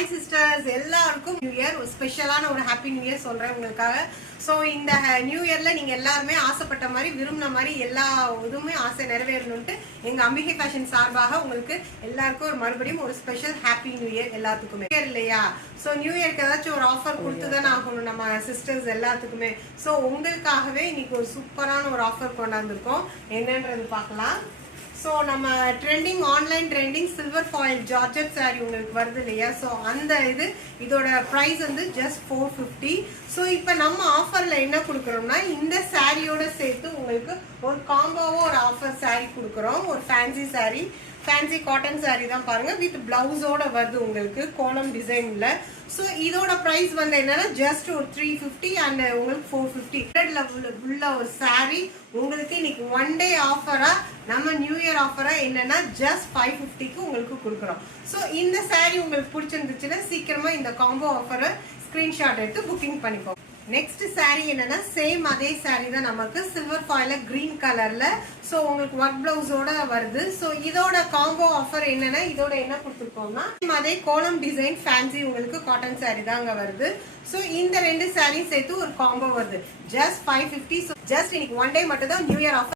Hi sisters, எல்லாருக்கும் new year. ஒரு ஸ்பெஷலான ஒரு ஹாப்பி நியூ இயர் சொல்றேன் உங்களுக்காக. ஸோ இந்த நியூ இயர்ல நீங்க எல்லாருமே ஆசைப்பட்ட மாதிரி விரும்பின மாதிரி எல்லா இதுவுமே ஆசை நிறைவேறணும்ட்டு எங்க அம்பிகை ஃபேஷன் சார்பாக உங்களுக்கு எல்லாருக்கும் ஒரு மறுபடியும் ஒரு ஸ்பெஷல் ஹாப்பி நியூ இயர் எல்லாத்துக்குமே இல்லையா. ஸோ நியூ இயர்க்கு ஏதாச்சும் ஒரு ஆஃபர் கொடுத்துதானே ஆகணும் நம்ம சிஸ்டர்ஸ் எல்லாத்துக்குமே. ஸோ உங்களுக்காகவே இன்னைக்கு ஒரு சூப்பரான ஒரு ஆஃபர் கொண்டாந்துருக்கோம். என்னன்றது பார்க்கலாம். ஸோ நம்ம trending online trending silver foil georgette sari உங்களுக்கு வருது இல்லையா. ஸோ அந்த இதோட ப்ரைஸ் வந்து ஜஸ்ட் 450. ஸோ இப்போ நம்ம ஆஃபரில் என்ன கொடுக்குறோம்னா இந்த சாரியோட சேர்த்து உங்களுக்கு ஒரு காம்போவோ ஒரு ஆஃபர் சாரீ கொடுக்குறோம். ஒரு fancy sari, fancy cotton sari தான் பாருங்க, வித் பிளவுஸோட வருது உங்களுக்கு கோலம் டிசைன்ல. ஸோ இதோட ப்ரைஸ் வந்து என்னன்னா ஜஸ்ட் ஒரு 350 அண்ட் உங்களுக்கு 450 உள்ள ஒரு சாரீ உங்களுக்கு இன்னைக்கு ஒன் டே ஆஃபரா நம்ம நியூ இயர் ஆஃபரா என்னன்னா ஜஸ்ட் 550க்கு உங்களுக்கு கொடுக்குறோம். ஸோ இந்த சாரீ உங்களுக்கு பிடிச்சிருந்துச்சுன்னா சீக்கிரமா இந்த காம்போ ஆஃபரை ஸ்கிரீன்ஷாட் எடுத்து புக்கிங் பண்ணிக்கோங்க. நெக்ஸ்ட் சாரீ என்னன்னா சேம் அதே சாரீ தான் நமக்கு சில்வர் ஃபாயில கிரீன் கலர்ல. ஸோ உங்களுக்கு ஒர்க் பிளவுஸோட வருது. ஸோ இதோட காம்போ ஆஃபர் என்னன்னா இதோட என்ன கொடுத்துருக்கோம்னா அதே கோலம் டிசைன் ஃபேன்சி உங்களுக்கு காட்டன் சாரீ தாங்க வருது. ஸோ இந்த ரெண்டு சாரீ சேர்த்து ஒரு காம்போ வருது ஜஸ்ட் 550. ஸோ ஜஸ்ட் இன்னைக்கு ஒன் டே மட்டும் தான் நியூ இயர் ஆஃபர்.